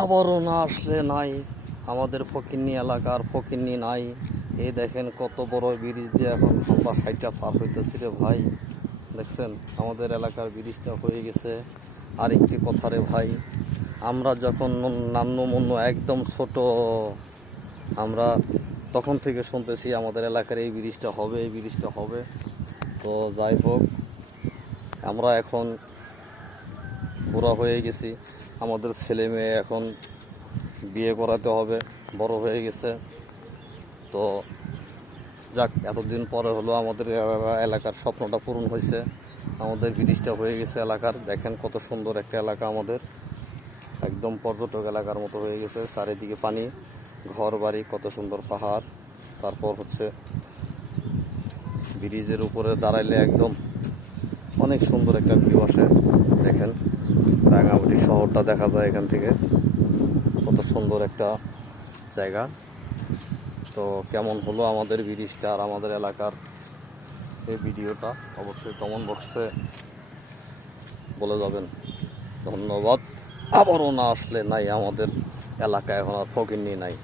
আবারও না আসলে নাই আমাদের ফকিন্নি এলাকার ফকিন্নি নাই। এই দেখেন কত বড় ব্রিজ দিয়ে এখন আমরা হাইটা পার হইতেছি রে ভাই। দেখছেন আমাদের এলাকার ব্রিজটা হয়ে গেছে। আর একটি কথা রে ভাই, আমরা যখন নান্যমন্য একদম ছোট, আমরা তখন থেকে শুনতেছি আমাদের এলাকার এই ব্রিজটা হবে, এই ব্রিজটা হবে। তো যাই হোক, আমরা এখন বুড়া হয়ে গেছি, আমাদের ছেলে মেয়ে এখন বিয়ে করাতে হবে, বড় হয়ে গেছে। তো যাক, এতদিন পরে হলো আমাদের এলাকার স্বপ্নটা পূরণ হয়েছে, আমাদের ব্রিজটা হয়ে গেছে এলাকার। দেখেন কত সুন্দর একটা এলাকা আমাদের, একদম পর্যটক এলাকার মতো হয়ে গেছে। চারিদিকে পানি, ঘর বাড়ি, কত সুন্দর পাহাড়। তারপর হচ্ছে ব্রিজের উপরে দাঁড়াইলে একদম অনেক সুন্দর একটা ভিউ আসে। দেখেন রাঙামাটি শহরটা দেখা যায় এখান থেকে, কত সুন্দর একটা জায়গা। তো কেমন হলো আমাদের ব্রিজটা আর আমাদের এলাকার এই ভিডিওটা অবশ্যই কমেন্ট বক্সে বলে যাবেন। ধন্যবাদ। আবারও না আসলে নাই আমাদের এলাকায় এখন আর ফকিন্নি নাই।